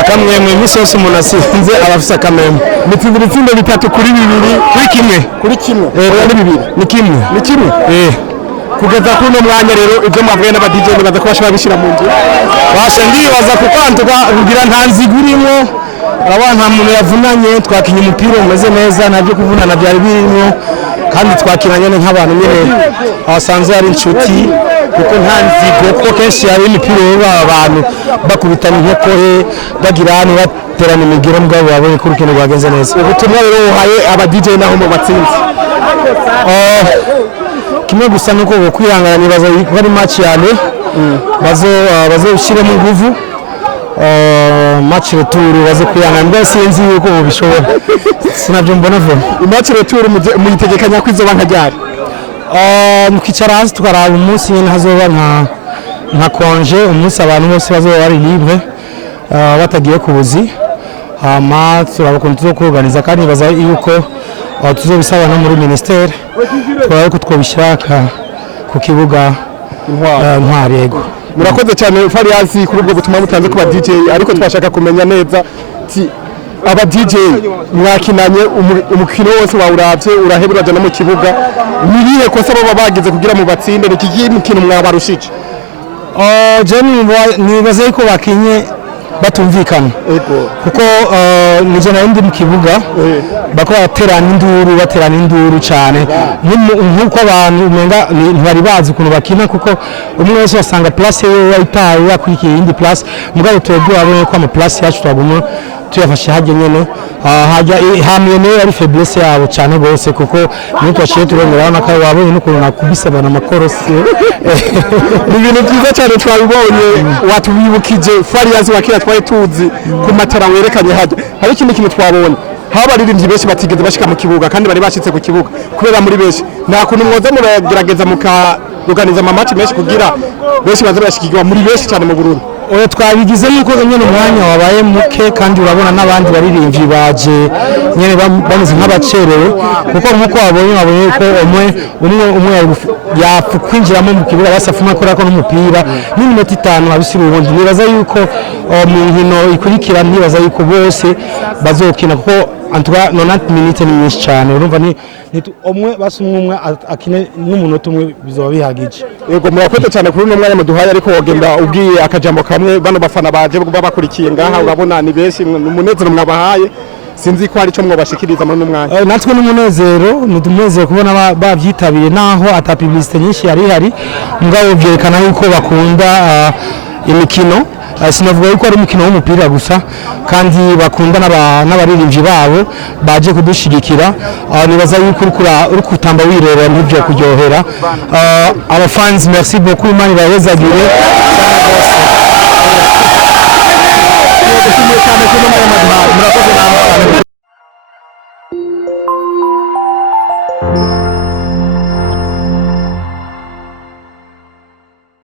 akamwemwe imisi yose umuntu asinze abafise akamwemwe mitsinzira itsinda 3-2 kuri kimwe ni kimwe kugeza kuri uno mwanya rero ibyo mwavuye n'aba DJ baza ko bashobora bishira mu nzu basha ndibaza kuko antuka kugira ntanzi gurimo urabona nta muntu yavunanye twakinye umupira umeze neza nabyo kuvunana byari birimo kandi twakinanye nk'abantu nyine abasanzwe ari inshuti kuko nta nzigo ko kenshi hari imipira y'abantu bakubitana inkoko bagira hano baterana imigero mugabo babonye ko urukino rwagenze neza ubutumwa rero uhaye aba DJ naho mu batsinzi kimwe gusa nuko kwihangana nibaza ko ari match yane bazo ushiremo inguvu match retour bazo kwihangana mbese sinzi yuko bishobora sinavyo mbona vuba match retour muyitegekanya ko izoba nkajyari mukicara hasi tukaraba umunsi nyine hazoba nka konje umunsi abantu bose bazoba bari libre batagiye kubuzi hama turabakunda tuzokuganiza kandi baza yuko tuzobisaba no muri ministere twaye ko twobishaka ku kibuga Ntwari yego murakoze cyane Farias kuri ubwo butumwa butanze ku ba DJ ariko twashaka kumenya neza aba DJ mwakinanye umukino wose wawuravye uraheburaje no mu kibuga nirihe kosa baba bagize kugira mu batsinde ni kiki mukino mwabarushije nibaze ko bakinye batumvikana kuko nije narindi mu kibuga bako baterana induru cyane nkuko abantu umenga ntibari bazi ukuntu bakina kuko umwe wese wasanga place ye yayitaye yakurikiye indi place mugabo twebwe abone ko ama place yacu twaguma tuyafashe hajye nyene hajya hamwe ne ari faiblesse yabo cyane gose kuko ni twashiye turongera naka wabonye n'ukuntu nakubise bana makorosi ni ibintu byiza cyane twabibonye watubibukije Farias wakira twaye tuzi ku matara werekanye hajya hari ikindi kintu twabonye habaririmbyi benshi batigeze bashika mu kibuga kandi bari bashitse ku kibuga kubera muri benshi nta kuntu mwoza muragerageza mukaruganiza ama match menshi kugira benshi baze bashikirwa muri benshi cyane mu Burundi oya twabigize yuko nyene umwanya wabaye muke kandi urabona n'abandi baririmbyi baje nyene bameze nk'abacerewe kuko nkuko wabonye ko umwe yakwinjiramo mu kibuga basafuma ko n'umupira n'iminota 5 abisira ubundi nibaza yuko mu nkino ikurikira nibaza yuko bose bazokina kuko antuka 90 minutes ni nyinshi cyane urumva ni umwe basumwe akine n'umunota umwe bizoba bihagije yego murakoze cyane kuri uno mwanya muduhaye ariko wogenda ubwiye akajambo kamwe bano bafana baje bakurikiye ngaha urabona ni benshi umunezero mwabahaye sinzi ko hari cyo mwabashikiriza muri uno mwanya natwe n'umunezero kubona bavyitabiriye naho ata publicité nyinshi yari hari mugabo byerekana yuko bakunda imikino sinavuga yuko ari umukino w'umupira gusa kandi bakunda n'abaririmbyi babo baje kudushigikira nibaza yuko uri kutamba wirera n'ibyo kuryohera aba fans merci beaucoup imana ibayezagire murakoze namwe